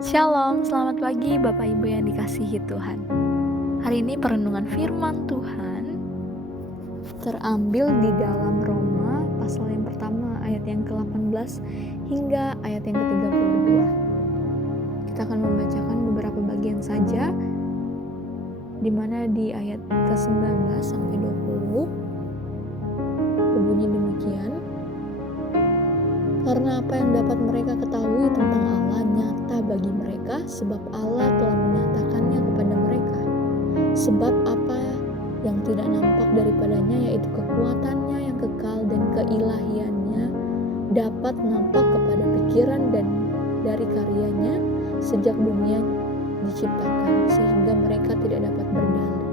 Shalom, selamat pagi Bapak Ibu yang dikasihi Tuhan. Hari ini perenungan firman Tuhan terambil di dalam Roma pasal yang pertama ayat yang ke-18 hingga ayat yang ke-32. Kita akan membacakan beberapa bagian saja, di mana di ayat ke-19 sampai 20 berbunyi demikian. Karena apa yang dapat mereka ketahui tentang Allah nyata bagi mereka, sebab Allah telah menyatakannya kepada mereka. Sebab apa yang tidak nampak daripadanya, yaitu kekuatannya yang kekal dan keilahiannya, dapat nampak kepada pikiran dan dari karyanya sejak dunia diciptakan, sehingga mereka tidak dapat berdalih.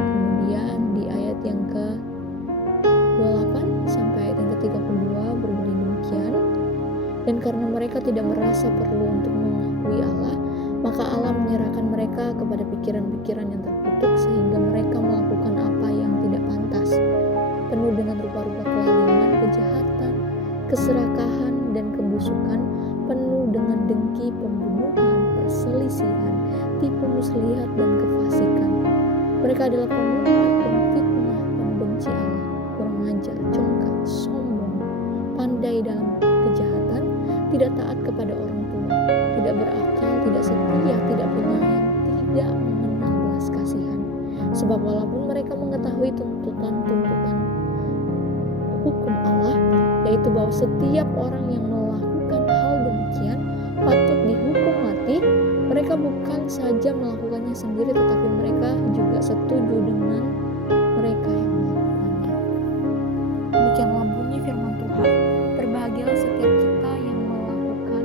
Kemudian di ayat yang ke-28 sampai ayat yang ke-32 berbunyi demikian. Dan karena mereka tidak merasa perlu untuk mengakui Allah, maka Allah menyerahkan mereka kepada pikiran-pikiran yang terkutuk, sehingga mereka melakukan apa yang tidak pantas, penuh dengan rupa-rupa kelaliman, kejahatan, keserakahan, dan kebusukan, penuh dengan dengki, pembunuhan, perselisihan, tipu muslihat, dan kefasikan. Mereka adalah pemufat, pemfitnah, pembenci Allah, kurang ajar, congkak, sombong, pandai dalam kejahatan, tidak taat kepada orang tua, tidak berakal, tidak setia, tidak penyayang, tidak mengenal belas kasihan. Sebab walaupun mereka mengetahui tuntutan-tuntutan hukum Allah, yaitu bahwa setiap orang yang melakukan hal demikian patut dihukum mati, mereka bukan saja melakukannya sendiri, tetapi mereka juga setuju dengan mereka yang melakukannya. Demikianlah bunyi firman Tuhan. Berbahagialah setiap kita yang melakukan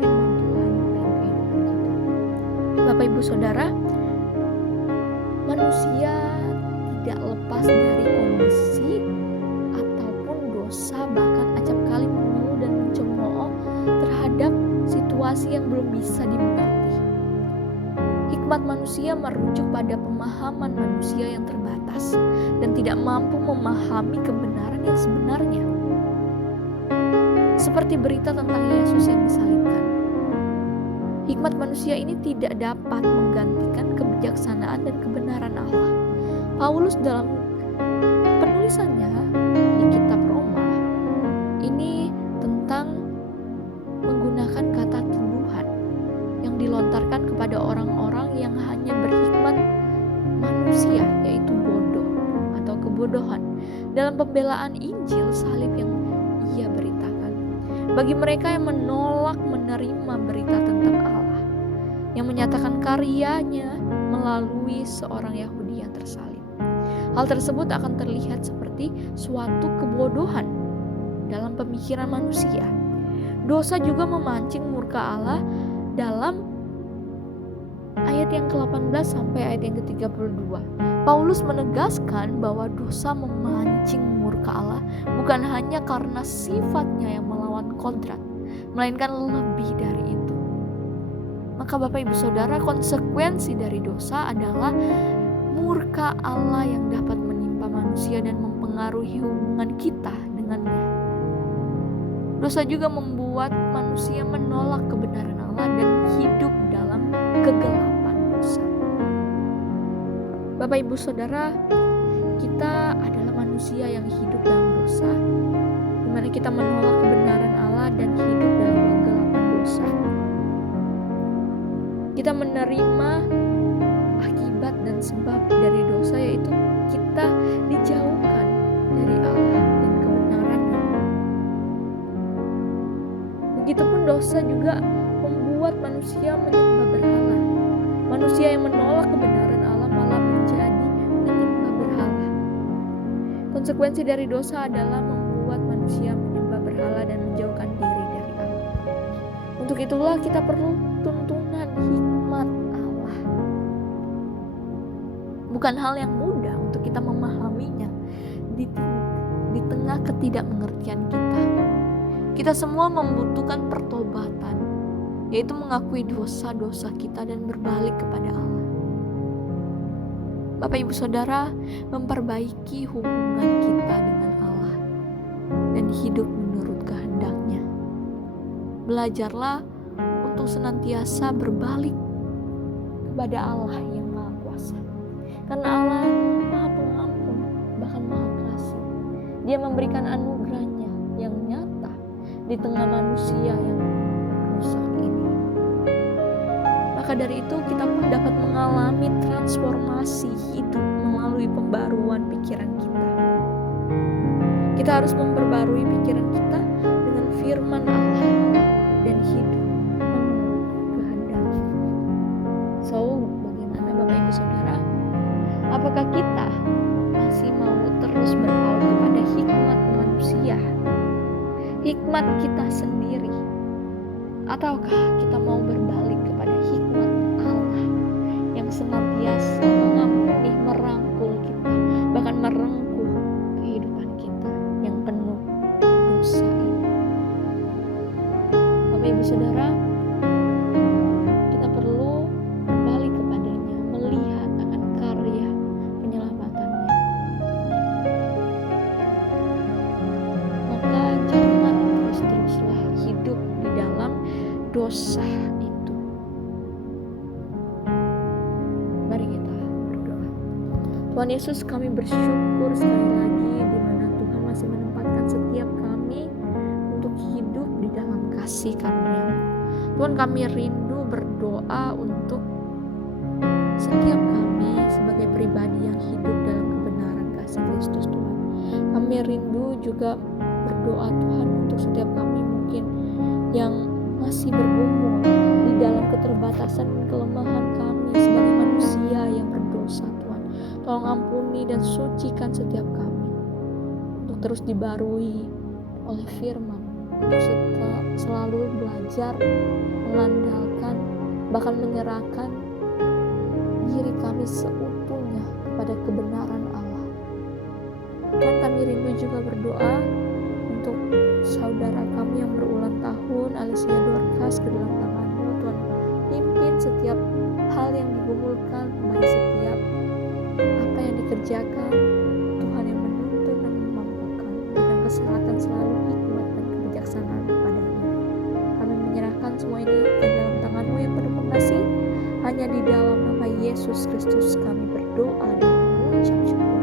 firman Tuhan dan kehidupan kita. Bapak Ibu Saudara, manusia tidak lepas dari kondisi ataupun dosa, bahkan acap kali mengeluh dan mencemooh terhadap situasi yang belum bisa dimengerti. Hikmat manusia merujuk pada pemahaman manusia yang terbatas dan tidak mampu memahami kebenaran yang sebenarnya. Seperti berita tentang Yesus yang disalibkan. Hikmat manusia ini tidak dapat menggantikan kebijaksanaan dan kebenaran Allah. Paulus dalam penulisannya di kitab Roma ini tentang menggunakan kata tuduhan yang dilontarkan kepada orang-orang yang hanya berhikmat manusia, yaitu bodoh atau kebodohan, dalam pembelaan Injil salib yang ia beritakan. Bagi mereka yang menolak menerima berita tentang Allah, yang menyatakan karyanya melalui seorang Yahudi yang tersalib, hal tersebut akan terlihat seperti suatu kebodohan dalam pemikiran manusia. Dosa juga memancing murka Allah dalam ayat yang ke-18 sampai ayat yang ke-32. Paulus menegaskan bahwa dosa memancing murka Allah bukan hanya karena sifatnya yang melawan kodrat, melainkan lebih dari itu. Maka Bapak Ibu Saudara, konsekuensi dari dosa adalah murka Allah yang dapat menimpa manusia dan mempengaruhi hubungan kita dengannya. Dosa juga membuat manusia menolak kebenaran Allah dan hidup dalam kegelapan dosa. Bapak Ibu Saudara, kita adalah manusia yang hidup dalam dosa, di mana kita menolak kebenaran Allah dan hidup dalam kegelapan dosa. Kita menerima akibat dan sebab dari dosa, yaitu kita dijauhkan dari Allah dan kebenarannya. Begitupun dosa juga membuat manusia menyembah berhala. Manusia yang menolak kebenaran Allah malah menjadi menyembah berhala. Konsekuensi dari dosa adalah membuat manusia menyembah berhala dan menjauhkan diri dari Allah. Untuk itulah kita perlu tuntunan hikmat Allah. Bukan hal yang mudah untuk kita memahaminya di tengah ketidakmengertian kita. Kita semua membutuhkan pertobatan, yaitu mengakui dosa-dosa kita dan berbalik kepada Allah. Bapak Ibu Saudara, memperbaiki hubungan kita dengan Allah dan hidup menurut kehendak-Nya. Belajarlah untuk untuk senantiasa berbalik kepada Allah yang Maha Kuasa. Karena Allah Maha Pengampun, bahkan Maha Kasih. Dia memberikan anugerahnya yang nyata di tengah manusia yang rusak ini. Maka dari itu kita pun dapat mengalami transformasi hidup melalui pembaruan pikiran kita. Kita harus memperbarui pikiran kita dengan firman Allah dan hidup menurut kehendaknya. So, bagaimana Bapak Ibu Saudara? Apakah kita masih mau terus berpaut kepada hikmat manusia, hikmat kita sendiri, ataukah kita mau berbalik kepada hikmat Allah yang senantiasa mengampuni, merangkul kita, bahkan merengkuh kehidupan kita yang penuh dosa ini. Bapak Ibu Saudara, kita perlu berbalik kepadanya, melihat akan karya penyelamatannya. Maka jangan terus-teruslah hidup di dalam dosa itu. Mari kita berdoa. Tuhan Yesus, kami bersyukur sekali lagi di mana Tuhan masih menempatkan setiap kami untuk hidup di dalam kasih karunia. Tuhan, kami rindu berdoa untuk setiap kami sebagai pribadi yang hidup dalam kebenaran kasih Kristus Tuhan. Kami rindu juga berdoa Tuhan untuk setiap kami mungkin yang masih bergumul di dalam keterbatasan dan kelemahan kami sebagai manusia yang berdosa Tuhan. Tolong ampuni dan sucikan setiap kami untuk terus dibarui oleh firman, untuk selalu belajar mengandalkan, bahkan menyerahkan diri kami seutuhnya kepada kebenaran Allah. Dan kami rindu juga berdoa untuk saudara kami yang berulang tahun, Alicia Dorcas, ke dalam tangan-Mu. Tuhan, pimpin setiap hal yang digumulkan, baik setiap apa yang dikerjakan. Tuhan yang menuntun dan memampukan, berikan kesehatan selalu, hikmat dan kebijaksanaan kepadanya. Kami menyerahkan semua ini ke dalam tangan-Mu yang penuh pengasih. Hanya di dalam nama Yesus Kristus kami berdoa dan mengucap syukur.